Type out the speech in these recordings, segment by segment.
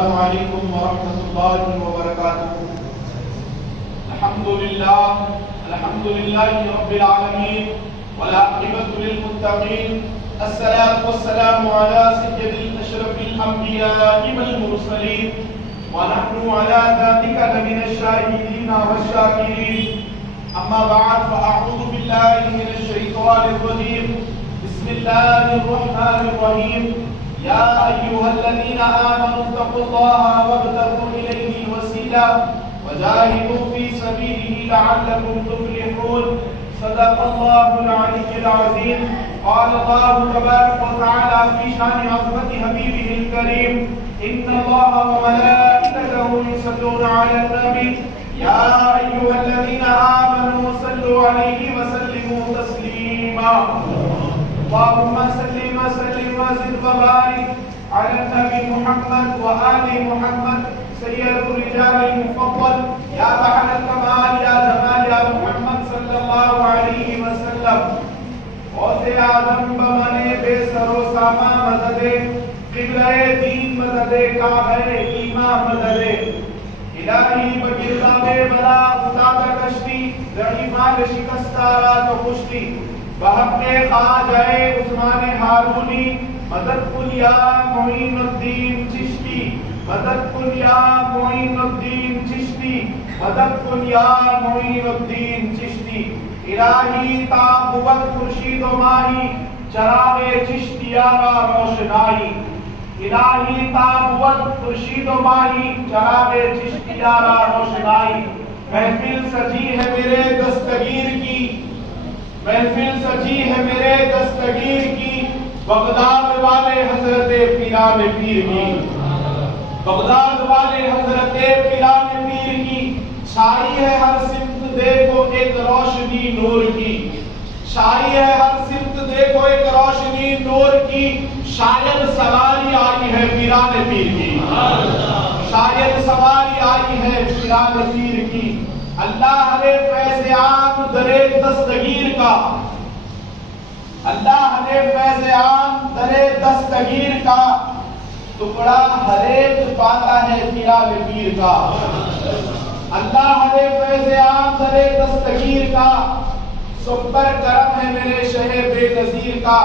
السلام علیکم ورحمۃ اللہ وبرکاتہ۔ الحمد للہ رب العالمین والعاقبۃ للمتقین، الصلاۃ والسلام علی سید اشرف الانبیاء والمرسلین، ونحن علی ذلک لمن الشاہدین والشاکرین۔ اما بعد فاعوذ باللہ من الشیطان الرجیم، بسم اللہ الرحمن الرحیم۔ یا ایھا الذین آمنوا اتقوا اللہ وابتغوا الیہ الوسیلہ وجاہدوا فی سبیلہ لعلکم تفلحون۔ صدق اللہ العلی العظیم۔ قال اللہ تبارک وتعالی فی شان عظمت حبیبہ الکریم، ان اللہ وملائکتہ یصلون علی النبی یا ایھا الذین آمنوا صلوا علیہ وسلموا تسلیما۔ اللهم صل وسلم وزد وبارك على النبي محمد وآل محمد سيد الرجال المفضل يا بحر الكمال يا جمال يا محمد صلى الله عليه وسلم۔ غوث اعظم بمن بے سر و ساما مدد، قبلہ دین مدد، کعبہ ایمان مدد، الہی بگرداب بلا استاد کشتی، ضعیفان شکستارا تو کشتی، بحق خواجہ عثمان ہارونی مدد کن یا معین الدین چشتی، مدد کن یا معین الدین چشتی، مدد کن یا معین الدین چشتی۔ الہی تا بود خورشید و ماہی، چراغ چشتیارا روشنائی، الہی تا بود خورشید و ماہی، چراغ چشتیارا روشنائی۔ محفل سجی ہے میرے دستگیر کی، محفل سجی ہے میرے دستگیر کی، بغداد والے حضرت پیران پیر کی، بغداد والے حضرت پیران پیر کی۔ چھائی ہے ہر سمت دیکھو ایک روشنی نور کی، چھائی ہے ہر سمت دیکھو ایک روشنی نور کی، شاید سواری آئی ہے پیران پیر کی، شاید سواری آئی ہے پیران پیر کی۔ اللہ نے فیض عام درے دستگیر کا، اللہ نے فیض عام درے دستگیر کا، ٹکڑا ہر ایک پاتا ہے پیران پیر کا۔ اللہ نے فیض عام درے دستگیر کا، سپر کرم ہے میرے شہ بے نظیر کا،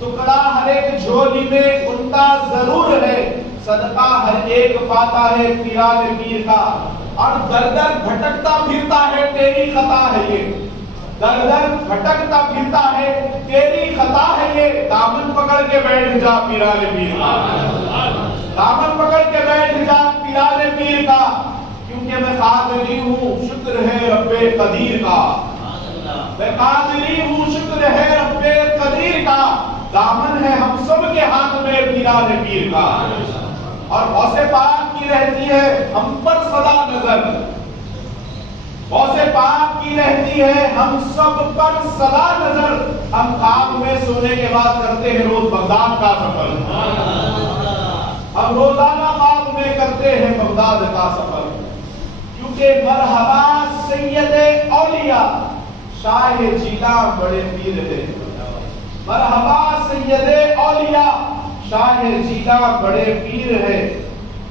ٹکڑا ہر ایک جھولی میں ان کا ضرور ہے، صدقہ ہر ایک پاتا ہے پیران پیر کا۔ اور در در بھٹکتا پھرتا ہے تیری خطا ہے یہ، در در بھٹکتا پھرتا ہے تیری خطا ہے یہ، دامن پکڑ کے بیٹھ جا پیران پیر کا، دامن پکڑ کے بیٹھ جا پیران پیر کا، کیونکہ میں قادری ہوں شکر ہے رب قدیر کا، میں قادری ہوں شکر ہے رب قدیر کا، دامن ہے ہم سب کے ہاتھ میں پیران پیر کا۔ اور غوث پاک کی رہتی ہے ہم پر صدا نظر، غوث پاک کی رہتی ہے ہم سب پر صدا نظر، ہم خواب میں سونے کے بعد کرتے ہیں روز بغداد کا سفر، ہم روزانہ خواب میں کرتے ہیں بغداد کا سفر، کیونکہ مرحبا سید اولیاء شاہ جیلاں بڑے پیر ہے، مرحبا سید اولیاء شاہ جیلاں بڑے پیر ہے،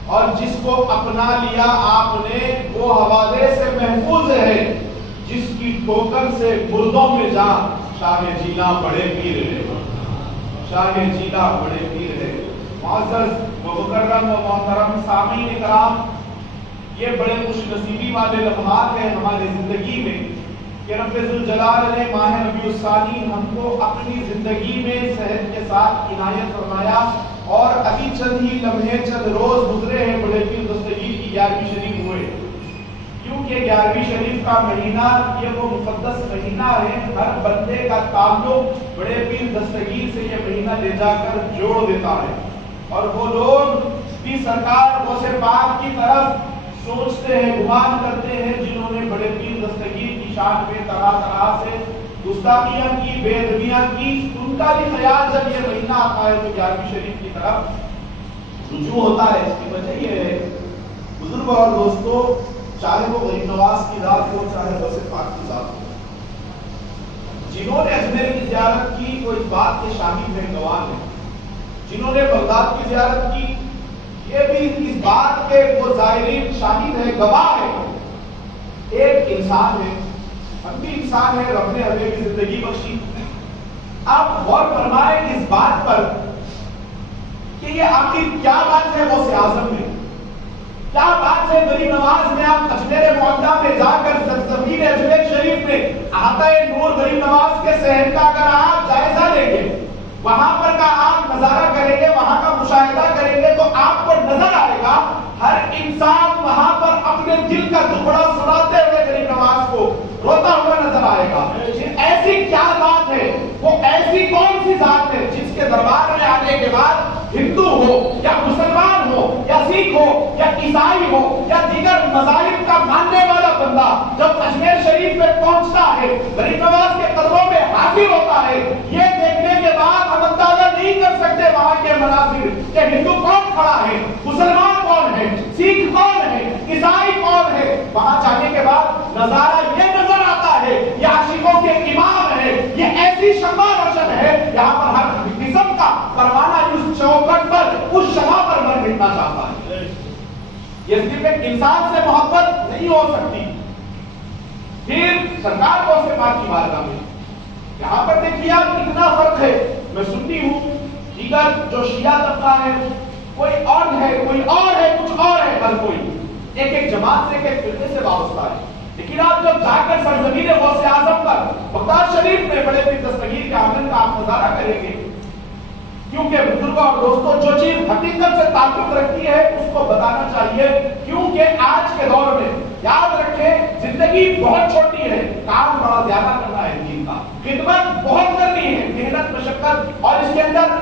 اور جس کو اپنا لیا آپ نے وہ حوالے سے محفوظ ہے، جس کی ٹھوکر سے مردوں میں جا، شاہ جیلاں بڑے پیر ہے، شاہ جیلاں بڑے پیر ہے۔ معزز و مکرم و محترم سامعین کرام، یہ بڑے خوش نصیبی والے لمحات ہیں ہماری زندگی میں کہ رب ذوالجلال نے ماہ ربیع الثانی ہم کو اپنی زندگی میں صحت کے ساتھ عنایت فرمایا، اور ابھی چند ہی لمحے چند روز گزرے ہیں بڑے پیر دستگیر کی 11ویں شریف ہوئے، کیونکہ 11ویں شریف کا مہینہ یہ وہ مقدس مہینہ ہے، ہر بندے کا تعلق بڑے پیر دستگیر سے یہ مہینہ لے جا کر جوڑ دیتا ہے، اور وہ لوگ بھی سرکار غوث پاک کی طرف سوچتے ہیں، گمان کرتے ہیں، جنہوں نے بڑے پیر دستگیر کی شان میں طرح طرح سے گستاخیاں کی، بے ادبیاں کی، ان کا بھی خیال جب یہ مہینہ آتا ہے تو 11ویں شریف کی طرف رجوع ہوتا ہے۔ اس کی وجہ یہ ہے بزرگ اور دوستو، چاہے وہ غریب نواز کی ذات ہو، چاہے غوث پاک کی ذات ہو، جنہوں نے اجمیر کی زیارت کی وہ اس بات کے شاہد ہیں، گواہ ہیں، جنہوں نے بغداد کی زیارت کی یہ بھی اس بات کے وہ زائرین شاہد ہے، گواہ ہے، ایک انسان ہے، ہم بھی انسان ہے، رب نے ہمیں بھی زندگی بخشی۔ آپ غور فرمائیں اس بات پر کہ یہ آخر کیا بات ہے غوث اعظم میں، کیا بات ہے غریب نواز میں؟ آپ اجمیر معدہ میں جا کر زمین اجمیر شریف میں احاطہ نور غریب نواز کے صحن کا اگر آپ جائزہ لیں گے، وہاں پر کا آپ نظارہ کریں گے، وہاں کا مشاہدہ کریں گے، تو آپ کو نظر آئے گا ہر انسان وہاں پر اپنے دل کا ٹکڑا سناتے ہوئے غریب نواز کو روتا ہوا نظر آئے گا۔ ایسی کیا بات ہے، وہ ایسی کون سی ذات ہے جس کے دربار میں آنے کے بعد ہندو ہو یا مسلمان ہو یا سکھ ہو یا عیسائی ہو یا دیگر مذاہب کا ماننے والا بندہ جب اجمیر شریف میں پہنچتا ہے، غریب نواز کے قدموں میں حاضر ہوتا ہے، یہ دیکھنے کے بعد ہم اندازہ نہیں کر سکتے وہاں کے مناظر کہ ہندو کون کھڑا ہے، مسلمان کون ہے، سکھ کون ہے، عیسائی کون ہے۔ وہاں جانے کے بعد نظارہ یہ نظر آتا ہے یہ عاشقوں کے امام ہے، یہ ایسی شمع روشن ہے، یہاں پر ہر قسم کا پروانہ اس چوکٹ پر اس شمع پر مر مٹنا چاہتا ہے۔ یہ صرف ایک انسان سے محبت نہیں ہو سکتی۔ پھر سرکار کو سے بات کی بارگاہ میں یہاں پر دیکھیے آپ کتنا فرق ہے۔ میں سنی ہوں دیگر جو شیعہ طبقہ ہے کوئی اور ہے، کوئی اور ہے، کچھ اور ہے، ہر کوئی ایک جماعت سے ایک فرقے سے وابستہ ہے، لیکن آپ جب جا کر سرزمین غوث اعظم پر بغداد شریف میں بڑے پیر دستگیر کے آنگن کا آپ نظارہ کریں گے، کیونکہ بزرگوں اور دوستوں جو چیز حقیقت سے تعلق رکھتی ہے اس کو بتانا چاہیے، کیونکہ آج کے دور میں یاد رکھیں زندگی بہت چھوٹی ہے، کام بڑا زیادہ کرنا ہے، دین کا خدمت بہت کرنی ہے، محنت مشقت، اور اس کے اندر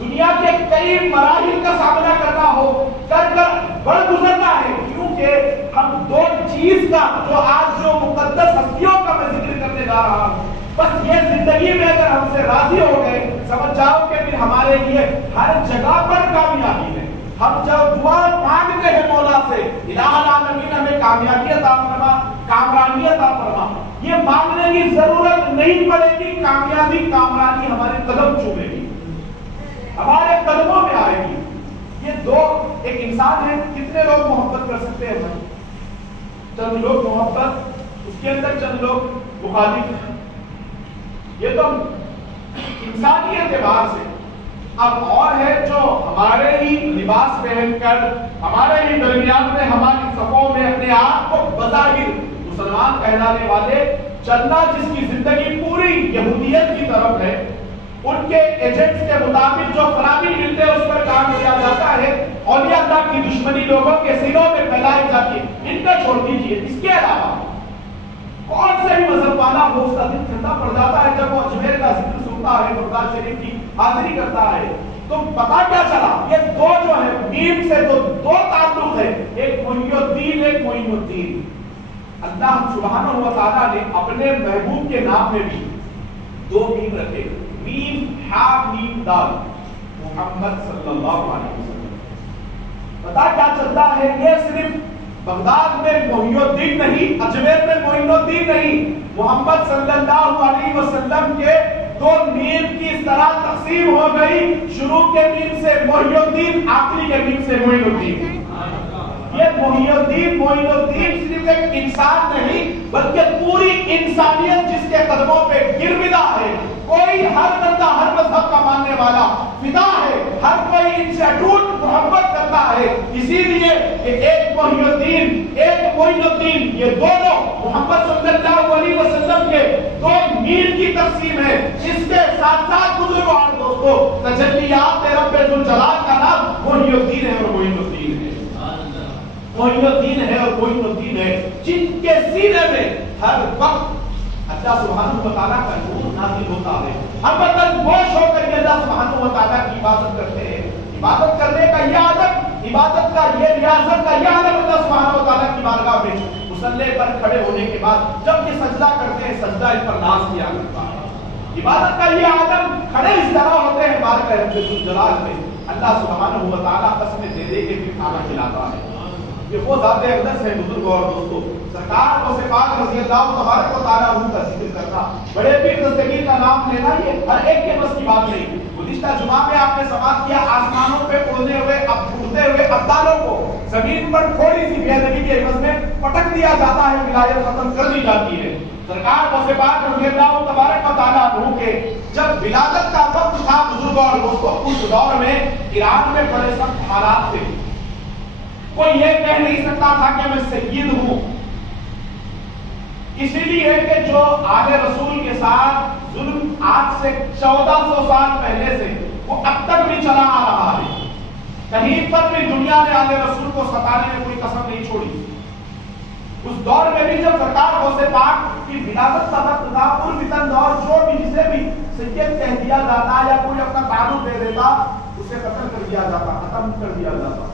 دنیا کے کئی مراحل کا سامنا کرنا ہو کر بڑھ گزرنا ہے، کیونکہ ہم دو چیز کا جو آج جو مقدس ہستیوں کا میں ذکر کرنے جا رہا ہوں، بس یہ زندگی میں اگر ہم سے راضی ہو گئے سمجھ جاؤ کہ پھر ہمارے لیے ہر جگہ پر کامیابی ہے۔ ہم جب دعا مانگتے ہیں مولا سے الہ العالمین ہمیں کامیابی عطا فرما، کامرانی عطا فرما، یہ مانگنے کی ضرورت نہیں پڑے گی، کامیابی کامرانی ہمارے قدم چومے گی، ہمارے قدموں میں آئے گی۔ یہ دو ایک انسان ہے، کتنے لوگ محبت کر سکتے ہیں بھائی؟ چند لوگ محبت، اس کے اندر چند لوگ مخالف ہیں، یہ تو انسانی اعتبار سے۔ اب اور ہے جو ہمارے ہی لباس پہن کر ہمارے ہی درمیان میں ہماری صفوں میں اپنے آپ کو بظاہر مسلمان کہلانے والے، چلنا جس کی زندگی پوری یہودیت کی طرف ہے، ان کے ایجنٹس کے مطابق جو فراہمی ملتے ہیں اس پر کام کیا جاتا ہے، اولیاء اللہ کی دشمنی لوگوں کے سینوں میں پھیلائی جاتی ہے، ان کو چھوڑ دیجیے۔ اس کے علاوہ کون سے بھی مذہب والا وہ اس کا دل ٹھنڈا پڑ جاتا ہے جب وہ اجمیر کا ذکر سنتا ہے، بغداد شریف کی حاضری کرتا ہے، تو پتا کیا چلا یہ دو جو ہے میم سے دو تعلق ہے، ایک محی الدین ایک معین الدین۔ اللہ سبحانہ و تعالیٰ نے اپنے محبوب کے نام میں بھی دو میم رکھے، میم ہا میم دال، محمد صلی اللہ علیہ وسلم۔ پتا کیا چلتا ہے یہ صرف بغداد میں محی الدین نہیں، اجمیر میں معین الدین نہیں، محمد صلی اللہ علیہ وسلم کے دو میم کی اس طرح تقسیم ہو گئی، شروع کے میم سے محی الدین، آخری کے میم سے معین الدین۔ یہ محی الدین معین الدین صرف ایک انسان نہیں بلکہ پوری انسانیت جس کے قدموں پہ گرویدہ ہے، کوئی ہر بندہ ہر مذہب کا ماننے والا فدا ہے، ہر کوئی ان سے اٹوٹ محبت کرتا ہے، اسی لیے کہ ایک محی الدین ایک معین الدین، یہ دونوں محمد صلی اللہ علیہ وسلم کے دو میم کی تقسیم ہے۔ اس کے ساتھ ساتھ بزرگوں اور دوستوں تجلیات رب ذوالجلال کا نام محی الدین ہے اور معین الدین ہے، معین الدین ہے اور معین الدین ہے، جن کے سینے میں ہر وقت اللہ سبحانہ و تعالیٰ کا نور نازل ہوتا ہے، ہم بدن گوش ہو کر اللہ سبحانہ و تعالیٰ کی عبادت کرتے ہیں۔ عبادت کرنے کا یہ عادت، عبادت کا یہ ریاضت کا یہ عادت اللہ سبحانہ و تعالیٰ کی بارگاہ میں مصلی پر کھڑے ہونے کے بعد جب یہ سجدہ کرتے ہیں، سجدہ اس پر ناز کیا کرتا ہے۔ عبادت کا یہ عادت کھڑے اس طرح ہوتے ہیں بارگاہ رب ذوالجلال میں، اللہ سبحانہ و تعالیٰ قسمیں دے دے کے پھر کھانا کھلاتا ہے۔ یہ وہ ذات اقدس ہے بزرگ اور دوستو، سرکار کو سے پاک رضی اللہ تبارک و تعالیٰ عنہ کا ذکر کرنا، بڑے پیر دستگیر کا نام لینا یہ ہر ایک کے بس کی بات نہیں۔ گزشتہ جمعہ میں آپ نے سماعت کیا آسمانوں پہ اڑتے ہوئے ابدالوں کو زمین پر تھوڑی سی بے ادبی کے عوض میں پٹک دیا جاتا ہے، ولایت ختم کر دی جاتی ہے۔ سرکار کو سے پاک رضی اللہ تبارک و تعالیٰ عنہ کے جب ولادت کا وقت تھا بزرگوں اور دوستوں، اس دور میں ایران میں بڑے سخت حالات تھے، کوئی یہ کہہ نہیں سکتا تھا کہ میں سید ہوں، اسی لیے کہ جو آل رسول کے ساتھ ظلم آج سے 1400 سال پہلے سے وہ اب تک بھی چلا آ رہا ہے، کہیں پر بھی دنیا نے آل رسول کو ستانے میں کوئی قسم نہیں چھوڑی۔ اس دور میں بھی جب سرکار غوث پاک کی ولادت کا وقت تھا، پرفتن دور جو بھی جسے بھی سید کہہ دیا جاتا یا کوئی اپنا تعلق دے دیتا اسے قتل کر دیا جاتا، ختم کر دیا جاتا۔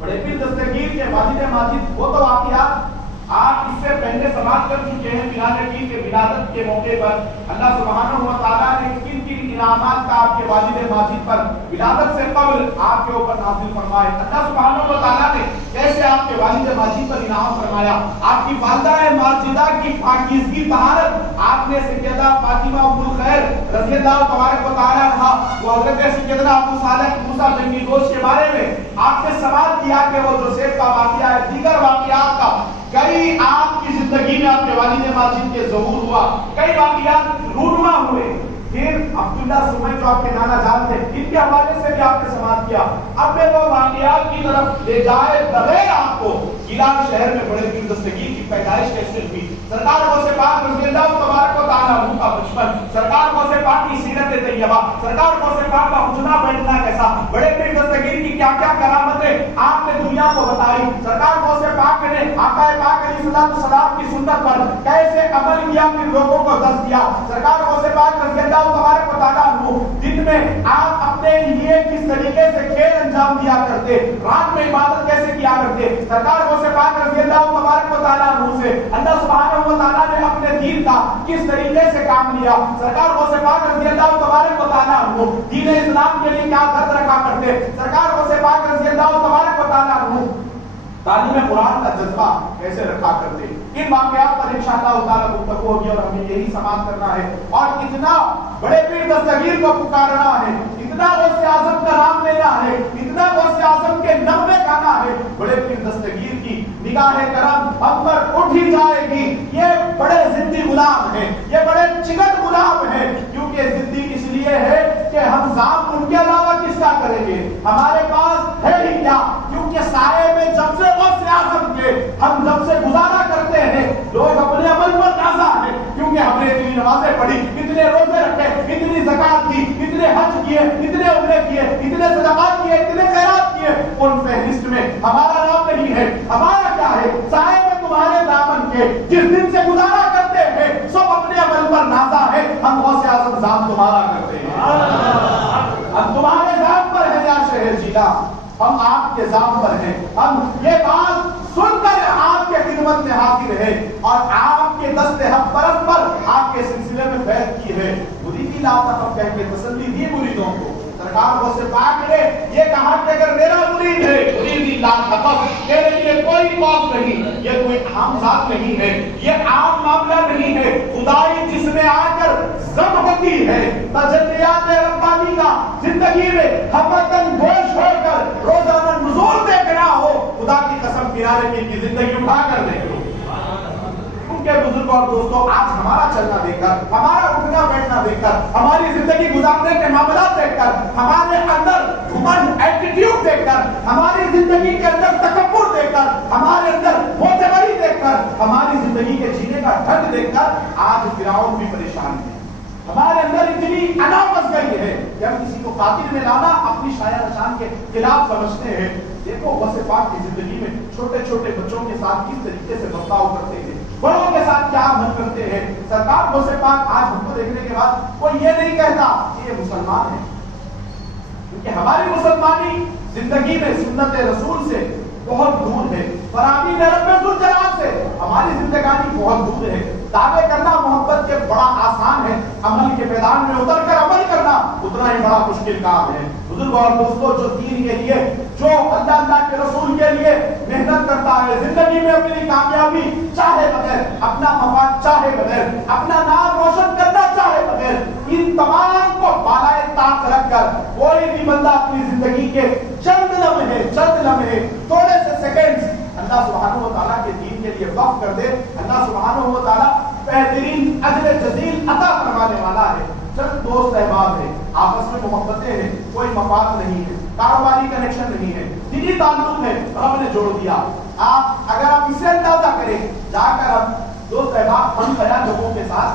بڑے پیر دستگیر کے واجد ماجد وہ تو واقعات آپ اس سے پہلے سماعت کر چکے ہیں۔ بلال پیر کے ولادت کے موقع پر اللہ سبحانہ و تعالیٰ نے کن کن انعامات کا آپ کے والد ماجد پر ولادت سے قبل آپ کے اوپر نازل فرمائے، اللہ سبحانہ و تعالیٰ نے کیسے آپ کے والد ماجد پر انعام فرمایا، آپ کی والدہ ماجدہ کی پاکیزگی طہارت، آپ نے سیدہ فاطمہ ام الخیر رضی اللہ تبارک و تعالیٰ عنہا وہ حضرت سیدنا ابو صالح موسیٰ جنگی دوست کے بارے میں آپ نے سوال کیا کہ وہ جوزیف کا واقعہ ہے، دیگر واقعات کا کئی آپ کی زندگی میں آپ کے والد ماجد کے ظہور ہوا، کئی واقعات رونما ہوئے۔ پھر عبداللہ سمعی جو آپ کے نانا جان تھے، ان کے حوالے سے بھی آپ نے سماعت کیا۔ اب میں وہ واقعات کی طرف لے جائے بغیر آپ کو گیلان شہر میں بڑے پیر دستگیر کی پیدائش کیسے ہوئی، سرکار غوث پاک رضی اللہ تبارک و تعالیٰ عنہ کا بچپن، سرکار غوث پاک کی سیرت طیبہ، سرکار غوث پاک کا اٹھنا بیٹھنا کیسا، بڑے پیر دستگیر کی کیا کیا کرامتیں آپ نے دنیا کو بتائی، سرکار غوث پاک نے آقا پاک علیہ السلام کی سنت پر کیسے عمل کیا، پھر لوگوں کو درس دیا۔ سرکار غوث پاک رضی اللہ تبارک و تعالیٰ عنہ دن میں آپ اپنے لیے کس طریقے سے کھیل انجام دیا کرتے، رات میں عبادت کیسے کیا کرتے، سرکار غوث پاک رضی اللہ تبارک و تعالیٰ عنہ سے اللہ سبحانہ و تعالیٰ نے اپنے دین کا کس طریقے سے کام لیا، سرکار غوث پاک رضی اللہ تبارک و تعالیٰ عنہ دین اسلام کے لیے کیا درد رکھا کرتے، سرکار غوث پاک رضی اللہ تبارک و تعالیٰ عنہ تعلیم قرآن کا جذبہ کیسے رکھا کرتے۔ ان واقعات پر انشاءاللہ تعالیٰ گفتگو ہوگی اور ہمیں یہی سماعت کرنا ہے اور اتنا بڑے پیر دستگیر کو پکارنا ہے، اتنا غوث اعظم کا نام لینا ہے، اتنا غوث اعظم کے نغمے گانا ہے۔ بڑے پیر دستگیر کی نگاہ کرم ہم پر اٹھ ہی جائے گی۔ یہ بڑے ضدی غلام ہیں، یہ بڑے چگٹ غلام ہیں، کیونکہ ضدی اس لیے ہے کہ ہم ذات ان کے علاوہ کس کا کریں گے، ہمارے پاس ہے ہی کیا، کیونکہ سائے میں جب سے غوث اعظم کے ہم جب سے گزارا کرتے ہیں لوگ اپنے عمل پر نازا ہیں، کیونکہ ہم نے اتنی نمازیں پڑھی، اتنے روزے رکھے، اتنی زکات دی، اتنے حج کیے، اتنے عمرے کیے، اتنے صدقات کیے، اتنے خیرات کیے، ان فہرست میں ہمارا نام نہیں ہے۔ ہمارا کیا ہے، سائے میں تمہارے دامن کے جس دن سے گزارا کرتے ہیں سب اپنے عمل پر نازا ہے، ہم غوث اعظم ذات تمہارا کرتے ہیں، ہم تمہارے ذات پر ہے یا شہر جیلا، ہم آپ کے ذات پر ہیں۔ ہم یہ بات سن کر آپ کے خدمت میں حاضر ہے اور آپ کے دست حق پرست پر آپ کے سلسلے میں بیعت کی ہے۔ مریدی لا تخف کہہ کے تسلی دی مریدوں کو۔ سرکار غوث پاک نے یہ کہا کہ اگر میرا مرید ہے مریدی لا تخف، تیرے لیے کوئی خوف نہیں، یہ کوئی عام ذات نہیں ہے، یہ عام معاملہ نہیں ہے، خدائی جس میں آ کر ضم ہوتی ہے، تجلیات ربانی کا زندگی میں ہمتن گوش ہو کر روزانہ نزول دیکھنا ہو، خدا کی قسم کنارے کی زندگی اٹھا کر دیکھ لو۔ ان کے بزرگوں اور دوستوں آج ہمارا چلنا دیکھ کر، ہمارا اٹھنا بیٹھنا دیکھ کر، ہماری زندگی گزارنے کے معاملات دیکھ کر، ہمارے اندر گھمنڈ ایٹیٹیوڈ دیکھ کر، ہماری زندگی کے اندر تکبر دیکھ کر، ہمارے اندر موتبری دیکھ کر، ہماری زندگی کے جینے کا ڈھنگ دیکھ کر آج فرعون بھی پریشان ہے۔ ہمارے اندر اتنی انا پس گئی ہے کہ ہم کسی کو قاتل میں لانا اپنی شاید نشان کے خلاف سمجھتے ہیں۔ دیکھو غوث پاک کی زندگی میں چھوٹے چھوٹے بچوں کے ساتھ کس طریقے سے برتاؤ کرتے ہیں، بڑوں کے ساتھ کیا عمل کرتے ہیں۔ سرکار غوث پاک آج ہم کو دیکھنے کے بعد کوئی یہ نہیں کہتا کہ یہ مسلمان ہے، کیونکہ ہماری مسلمانی زندگی میں سنت رسول سے بہت دور ہے، فرامی رب ذوالجلال سے ہماری زندگانی بہت دور ہے۔ دعوے کرنا محبت کے بڑا آسان ہے، عمل کے میدان میں اتر کر عمل کرنا اتنا ہی بڑا مشکل کام ہے۔ بزرگ اور دوستوں، جو دین کے لیے، جو اللہ کے رسول کے لیے محنت کرتا ہے، زندگی میں اپنی کامیابی چاہے بغیر، اپنا مفاد چاہے بغیر، اپنا نام روشن کرنا چاہے بغیر، ان تمام کو بالائے طاق رکھ کر کوئی بھی بندہ اپنی زندگی کے چند لمحے تھوڑے سے سیکنڈز اللہ سبحانہ و تعالیٰ کے دین کے لیے وقف کر دے، اللہ سبحانہ و تعالیٰ بہترین اجر جزیل عطا فرمانے والا ہے۔ چند دوست احباب ہیں، آپس میں محبتیں ہیں، کوئی مفاد نہیں ہے، کاروباری کنیکشن نہیں ہے، دینی تعلق ہے، رب نے جوڑ دیا۔ اگر آپ اسے اندازہ کریں، جا کر اب دوست احباب ہم خیال لوگوں کے ساتھ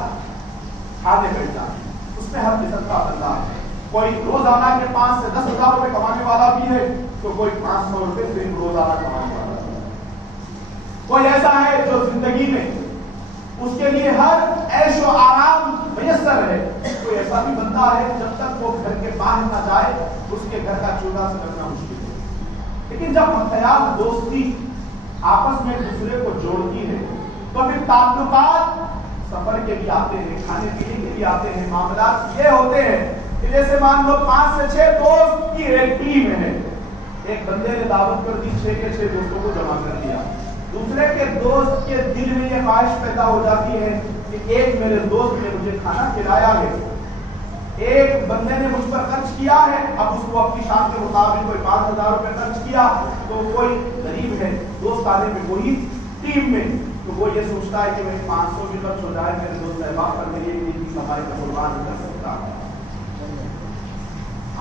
کھانے بیٹھ جائیں، اس میں ہر قسم کا بندہ ہے۔ کوئی روزانہ کے 5 سے 10 ہزار روپے کمانے والا بھی ہے، تو کوئی 500 روپے صرف روزانہ کمانے والا ہے۔ کوئی ایسا ہے جو زندگی میں اس کے لیے ہر عیش و آرام میسر ہے، کوئی ایسا بھی بندہ ہے جب تک وہ گھر کے باہر نہ جائے اس کے گھر کا چولہا سے لگنا مشکل ہے۔ لیکن جب خیال دوستی آپس میں ایک دوسرے کو جوڑتی ہے تو پھر تعلقات سفر کے بھی آتے ہیں، کھانے پینے کے بھی آتے ہیں، معاملات یہ ہوتے ہیں کہ جیسے مان لو 5 سے 6 دوست کی ایک ٹیم ہے، ایک بندے نے دعوت کر دی، 6 کے 6 دوستوں کو جمع کر دیا، دوسرے کے دوست کے دل میں یہ خواہش پیدا ہو جاتی ہے کہ ایک میرے دوست نے مجھے کھانا کھلایا ہے، ایک بندے نے مجھ پر خرچ کیا ہے، اب اس کو اپنی شان کے مطابق کوئی 5,000 روپے خرچ کیا، تو کوئی غریب ہے دوست آنے میں وہی ٹیم میں، تو وہ یہ سوچتا ہے کہ میرے 500 بھی خرچ ہو جائے، میرے دوست احباب پر میری ایک دن کی کمائی کا قربان کر سکتا ہے۔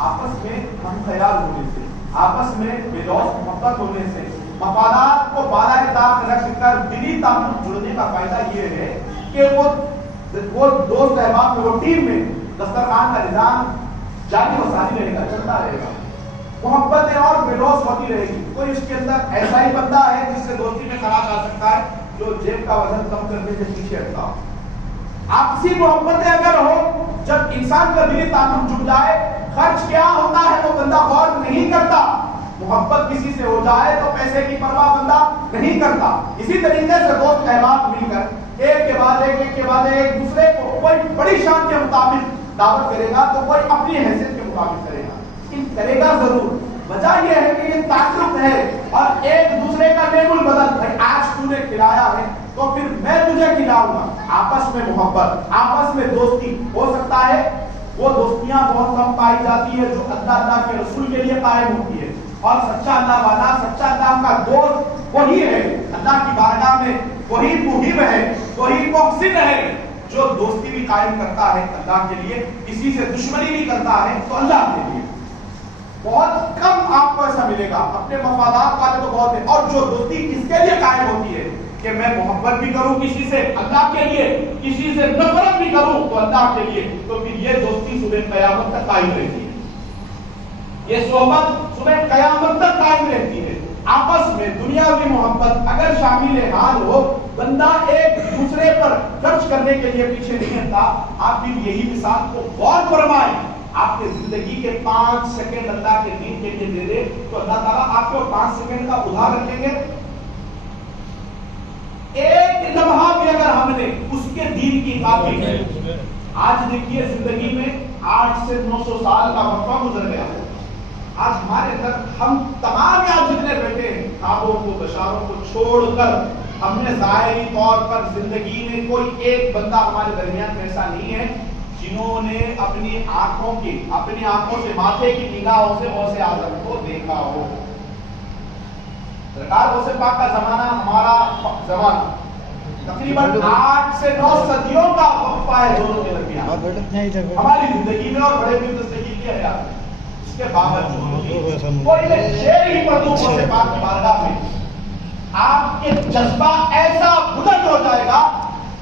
آپس میں ہم خیال ہونے سے، آپس میں بے لوث محبت ہونے سے، مفادات کو بالائے طاق رکھ کر دلی تعلق جڑنے کا فائدہ یہ ہے کہ وہ دوست احباب میں، وہ ٹیم میں دسترخوان کا نظام جاری و ساری رہے گا، چلتا رہے گا، محبتیں اور بے لوث ہوتی رہے گی۔ کوئی اس کے اندر ایسا ہی بندہ ہے جس سے دوستی میں خراش آ سکتا ہے جو جیب کا وزن کم کرنے سے پیچھے ہٹتا ہو۔ آپسی محبتیں اگر ہو، جب انسان کا دلی تعلق جڑ جائے، خرچ کیا ہوتا ہے وہ بندہ غور نہیں کرتا، محبت کسی سے ہو جائے تو پیسے کی پرواہ بندہ نہیں کرتا۔ اسی طریقے سے دوست احباب مل کر ایک کے بعد ایک دوسرے کو کوئی بڑی شان کے مطابق دعوت کرے گا تو کوئی اپنی حیثیت کے مطابق کرے گا، لیکن کرے گا ضرور۔ وجہ یہ ہے کہ یہ تعلق ہے اور ایک دوسرے کا نعم البدل، بھائی آج تو نے کھلایا ہے تو پھر میں تجھے کھلاؤں گا۔ آپس میں محبت، آپس میں دوستی ہو سکتا ہے، وہ دوستیاں بہت کم پائی جاتی ہے جو اللہ کے رسول کے لیے قائم ہوتی ہے، اور سچا اللہ والا، سچا اللہ کا دوست وہی ہے، اللہ کی بارگاہ میں وہی محب ہے، وہی محسن ہے جو دوستی بھی قائم کرتا ہے اللہ کے لیے، کسی سے دشمنی بھی کرتا ہے تو اللہ کے لیے۔ بہت کم آپ کو ایسا ملے گا، اپنے مفادات والے تو بہت ہیں، اور جو دوستی اس کے لیے قائم ہوتی ہے کہ میں محبت بھی کروں کسی سے اللہ کے لیے، کسی سے نفرت بھی کروں تو اللہ کے لیے، تو پھر یہ دوستی صبح قیامت تک قائم رہتی ہے، یہ صحبت صبح قیامت تک قائم رہتی ہے۔ آپس میں دنیاوی محبت اگر شامل حال ہو، بندہ ایک دوسرے پر خرچ کرنے کے لیے پیچھے نہیں ہٹتا۔ آپ بھی یہی مثال کو غور فرمائیں، آپ کے زندگی کے 5 سیکنڈ اللہ کے دین کے لیے دے دے تو اللہ تعالیٰ آپ کو 5 سیکنڈ کا ادھار رکھیں گے۔ ایک لمحہ بھی اگر ہم نے اس کے دین کی خاطر، آج دیکھیے زندگی میں 800 سے 900 سال کا وقفہ گزر گیا، آج ہمارے اندر ہم تمام یہاں جتنے بیٹھے ہیں، خوابوں کو بشاروں کو چھوڑ کر ہم نے ظاہری طور پر زندگی میں کوئی ایک بندہ ہمارے درمیان ایسا نہیں ہے جنہوں نے اپنی آنکھوں سے، ماتھے کی نگاہوں سے غوث اعظم کو دیکھا ہو۔ سرکار غوث پاک کا زمانہ ہمارا زمانہ تقریباً 8 سے 9 صدیوں کا وقفہ ہے دونوں کے درمیان ہماری زندگی میں اور بڑے پیر دستگیر کی حیات میں۔ اس کے باوجود کوئی شعر ہی پڑھ دوں غوث پاک کی بارگاہ میں، آپ کے جذبہ ایسا بلند ہو جائے گا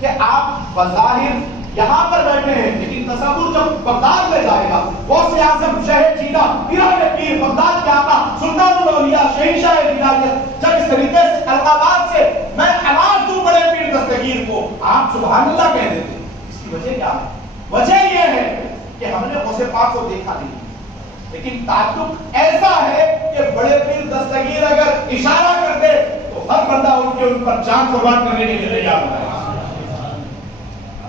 کہ آپ بظاہر یہاں پر بیٹھے ہیں لیکن تصور جب بغداد میں جائے گا، غوث اعظم شہر جینا پیران پیر بغداد کے آقا سلطان الاولیاء شہنشاہ ولایت جب اس طریقے سے القابات سے میں آواز دوں بڑے پیر دستگیر کو، آپ سبحان اللہ کہہ دیتے۔ اس کی وجہ کیا ہے؟ وجہ یہ ہے کہ ہم نے غوث پاک کو دیکھا نہیں، لیکن تعلق ایسا ہے کہ بڑے پیر دستگیر اگر اشارہ کر دے تو ہر بندہ ان پر جان قربان کرنے کے لیے تیار ہے،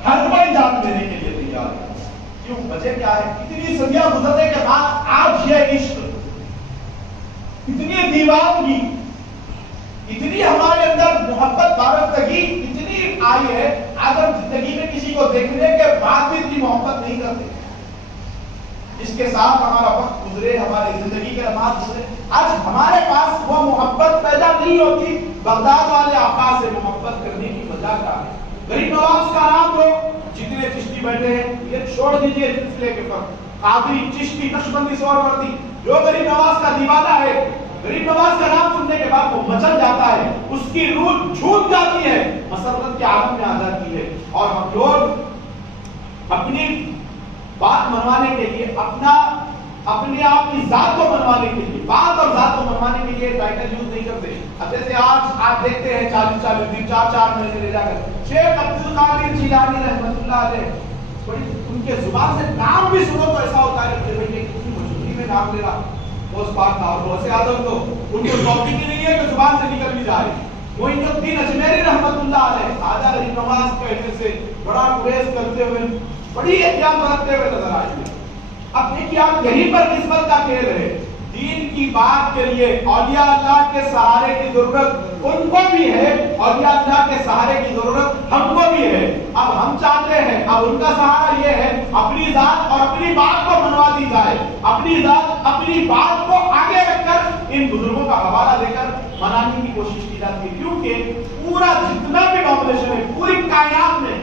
ہر کوئی جان دینے کے لیے تیار ہے۔ کیوں؟ وجہ کیا ہے؟ اتنی صدیاں گزرنے کے بعد آج یہ عشق، اتنی دیوانگی، اتنی ہمارے اندر محبت وابستگی اتنی آئی ہے، آج ہم زندگی میں کسی کو دیکھنے کے بعد بھی اتنی محبت نہیں کرتے، جس کے ساتھ ہمارا وقت گزرے، ہماری زندگی کے لمحات گزرے، آج ہمارے پاس وہ محبت پیدا نہیں ہوتی۔ بغداد والے آقا سے محبت کرنے کی وجہ کیا ہے؟ غریب نواز کا نام لو، جتنے چشتی بیٹھے ہیں یہ چھوڑ دیجئے سلسلے کے فرق، قادری، چشتی، نقشبندی، سہروردی، جو غریب نواز کا دیوانہ ہے، غریب نواز کا نام سننے کے بعد وہ مچل جاتا ہے، اس کی روح جھوٹ جاتی ہے، مسرت کے عالم میں آ جاتی ہے، اور ہم لوگ اپنی بات منوانے کے لیے، اپنے آپ کی ذات کو منوانے کے لیے، بات اور ذات کو منوانے کے لیے ٹائٹل یوز نہیں کرتے۔ اب جیسے آج آپ دیکھتے ہیں 40 دن 4 مہینے لے جا کر شیخ عبد القادر جیلانی رحمۃ اللہ علیہ، ان کے زبان سے نام بھی سنو تو ایسا ہوتا ہے کہ بھئی یہ کتنی مجبوری میں نام لے رہا، اس بات کا، اور غوث اعظم تو ان کو توفیق ہی نہیں ہے کہ زبان سے نکل بھی جائے۔ معین الدین اجمیری رحمۃ اللہ علیہ خواجہ غریب نواز کہنے سے بڑا گریز کرتے ہوئے، بڑی احتیاط برتتے ہوئے نظر آئے۔ اب دیکھیے آپ یہیں پر نسبت کا کھیل ہے، دین کی بات کے لیے اولیاء اللہ کے سہارے کی ضرورت ان کو بھی ہے، اولیاء اللہ کے سہارے کی ضرورت ہم کو بھی ہے۔ اب ہم چاہتے ہیں، اب ان کا سہارا یہ ہے اپنی ذات اور اپنی بات کو منوا دی جائے، اپنی ذات اپنی بات کو آگے رکھ کر ان بزرگوں کا حوالہ دے کر منانے کی کوشش کی جاتی ہے، کیونکہ پورا جتنا بھی پاپولیشن ہے پوری کائنات میں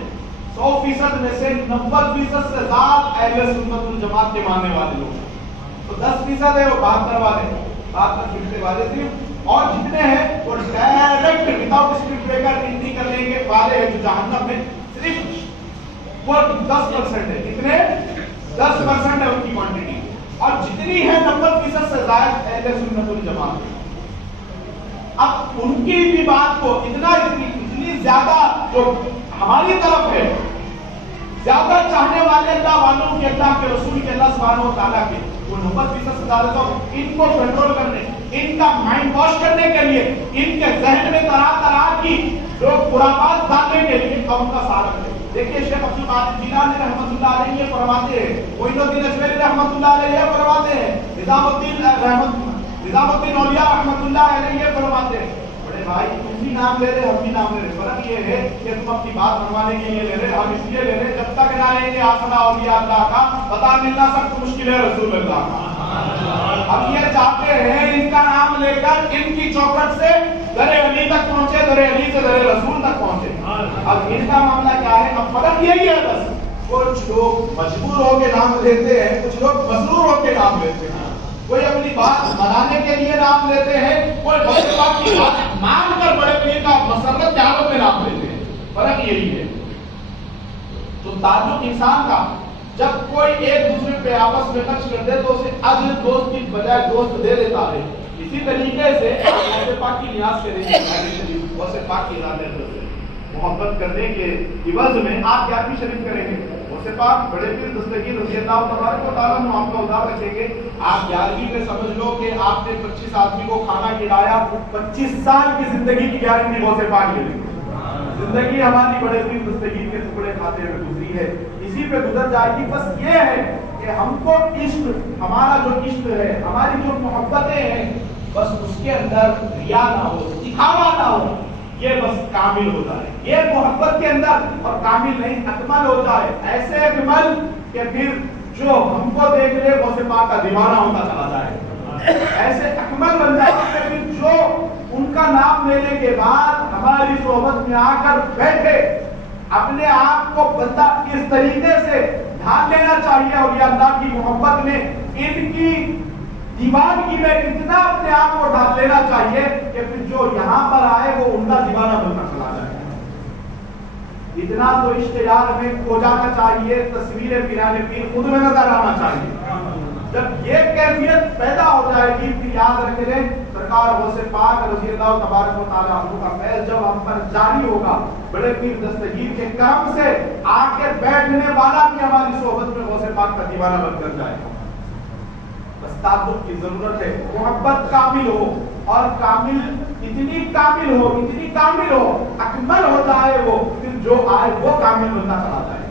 100% میں سے 90% سے زیادہ اہل سنت والجماعت کے ماننے والے لوگ ہیں، تو 10% ہے وہ 72 والے تھے، اور جتنے ہیں وہ direct without spirit breaker entry کرنے کے والے ہیں جو جہنم میں صرف وہ 10% ہے، کتنے 10% ہے ان کی کوانٹٹی، اور جتنی ہے 90% سے زائد اہل سنت والجماعت۔ اب ان کی بھی بات کو اتنی زیادہ جو ہماری طرف ہے، زیادہ چاہنے والے اللہ والوں کے، اللہ کے رسول کے، اللہ سبحانہ و تعالیٰ کے، وہ 90% سے زیادہ تو ان کو کنٹرول کرنے، ان کا مائنڈ واش کرنے کے لیے، ان کے ذہن میں طرح طرح کی جو خرافات ڈالنے کے لیے قوم کا سہارا ہے۔ دیکھیے شیخ عبد القادر جیلانی رحمۃ اللہ علیہ یہ فرماتے ہیں، معین الدین اجمیری رحمۃ اللہ علیہ یہ فرماتے ہیں، نظام الدین اولیاء رحمۃ اللہ علیہ یہ فرماتے ہیں، بڑے بھائی تم بھی نام لے رہے ہم بھی نام لے رہے، فرق یہ ہے کہ تم اپنی بات منوانے کے لیے لے رہے، ہم اس لیے لے رہے جب تک نہ لیں گے آسنا اولیاء اللہ کا پتہ ملنا سخت مشکل ہے رسول اللہ کا۔ ہم یہ چاہتے ہیں ان کا نام لے کر ان کی چوکھٹ سے درِ علی تک پہنچے، درِ علی سے درِ رسول تک پہنچے۔ اب ان کا معاملہ کیا ہے؟ اب فرق یہی ہے بس، کچھ لوگ مجبور ہو کے نام لیتے ہیں، کچھ لوگ مسرور ہو کے نام لیتے ہیں، کوئی اپنی بات منانے کے لیے نام لیتے ہیں، کوئی غوث پاک کی بات مان کر بڑے پیر کا مسرت کے حالت میں نام لیتے ہیں، فرق یہی ہے۔ تو تعلق انسان کا جب کوئی ایک دوسرے پہ آپس میں خرچ کر دے تو اسے عزیز دوست کی بجائے دوست دے دیتا ہے۔ اسی طریقے سے غوث پاک کی نیاز کریں گے، غوث پاک کی محبت کرنے کے عوض میں آپ کیا بھی شریک کریں گے؟ غوث پاک بڑے پیر دستگیر رضی اللہ تبارک و تعالیٰ نے آپ کا ادھار رکھیں گے۔ آپ 11ویں میں سمجھ لو کہ آپ نے 25 آدمی کو کھانا کھلایا، 25 سال کی زندگی کی گارنٹی غوث پاک لے لیں گے۔ زندگی ہماری بڑے پیر دستگیر کے ٹکڑے کھاتے ہوئے گزری ہے، اسی پہ گزر جائے گی۔ بس یہ ہے کہ ہم کو عشق، ہمارا جو عشق ہے، ہماری جو محبتیں ہیں، بس اس کے اندر ریا نہ ہو، دکھاوا نہ ہو، یہ بس کامل ہو جائے، یہ محبت کے اندر، اور کامل نہیں اکمل ہو جائے، ایسے اکمل کہ پھر جو ہم کو دیکھ لے غوث پاک کا دیوانہ ہوتا چلا جائے، ایسے اکمل بن جائے کہ پھر جو ان کا نام لینے کے بعد ہماری صحبت میں آ کر بیٹھے، اپنے آپ کو بندہ اس طریقے سے ڈھال لینا چاہیے اولیاء اللہ کی محبت میں، ان کی دیوانگی میں اتنا اپنے آپ کو ڈھال لینا چاہیے کہ پھر جو یہاں پر آئے وہ ان کا دیوانہ بنتا چلا جائے۔ اتنا تو اشتیاق میں کھو جانا چاہیے، تصویر پیران پیر خود میں نظر آنا چاہیے۔ جب یہ کیفیت پیدا ہو جائے گی پھر یاد رکھ لیں سرکار غوث پاک رضی اللہ تبارک و تعالیٰ عنہ کا فیض جب ہم پر جاری ہوگا، بڑے پیر دستگیر کے کرم سے آ کے بیٹھنے والا بھی ہماری صحبت میں غوث پاک کا دیوانہ بن کر جائے گا۔ بس تعلق کی ضرورت ہے، محبت کامل ہو، اور کامل اتنی کامل ہو، اکمل ہو جائے وہ، پھر جو آئے وہ کامل بنتا چلا جائے۔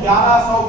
1100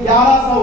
1100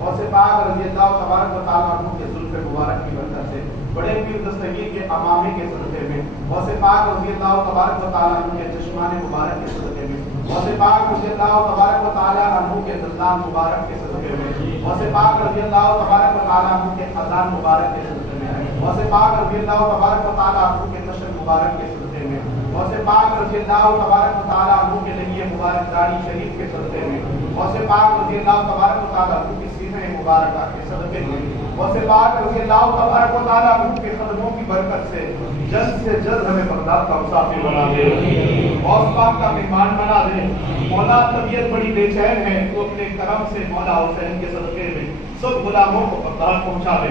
غوث پاک رضی اللہ تبارک و تعالیٰ عنہ کے زلف مبارک کی برکت سے، بڑے پیر دستگیر کے امامے کے صدقے میں، غوث پاک رضی اللہ تبارک و تعالیٰ عنہ کے چشمان مبارک کے صدقے میں، غوث پاک رضی اللہ تبارک و تعالیٰ عنہ کے دندان مبارک کے صدقے میں، غوث پاک رضی اللہ تبارک و تعالیٰ عنہ کے خزان مبارک کے صدقے میں، غوث پاک رضی اللہ تبارک و تعالیٰ عنہ کے نشر مبارک کے صدقے میں، غوث پاک رضی اللہ تبارک و تعالیٰ عنہ کے لیے مبارک داڑھی شریف کے صدقے میں، غوث پاک رضی اللہ تبارک و تعالیٰ عنہ کی سینہ مبارکہ کے صدقے میں، غوث پاک رضی اللہ تبارک و تعالیٰ عنہ کے قدموں کی برکت سے جلد ہمیں بغداد کا مسافر بنا دے، غوث پاک کا مہمان بنا دے۔ مولا طبیعت بڑی بے چین ہے، تو اپنے کرم سے مولا حسین کے صدقے میں سب غلاموں کو بغداد پہنچا دے،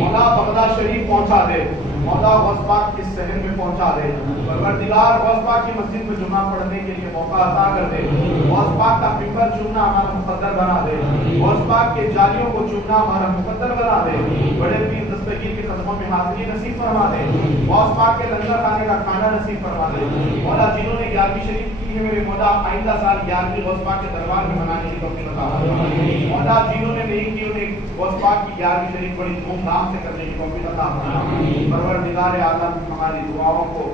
مولا بغداد شریف پہنچا دے، مولا غوث پاک کے شہر میں پہنچا دے، پروردگار غوث پاک کی مسجد میں جمعہ پڑھنے کے لیے موقع عطا کر دے، غوث پاک کا ممبر چننا ہمارا مقدر بنا دے، غوث پاک کے جالیوں کو چننا ہمارا مقدر بنا دے، بڑے پیر دستگیر کے قدموں میں حاضری نصیب فرما دے، غوث پاک کے لنگر کھانے کا کھانا نصیب فرما دے، مولا جنہوں نے 11ویں شریف کی ہے میرے مولا آئندہ سال 11ویں غوث پاک کے دربار میں منانے کی توفیق عطا فرما، مولا جنہوں نے نہیں کی انہیں غوث پاک کی 11ویں شریف بڑی دھوم دھام سے کرنے کی توفیق عطا فرما، پروردگار عالم ہماری دعاؤں کو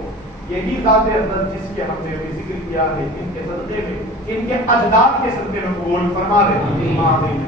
یہی ذات عزت جس کے ہم نے بھی ذکر کیا ہے ان کے صدقے میں، ان کے اجداد کے صدقے میں قبول فرما دے، آمین۔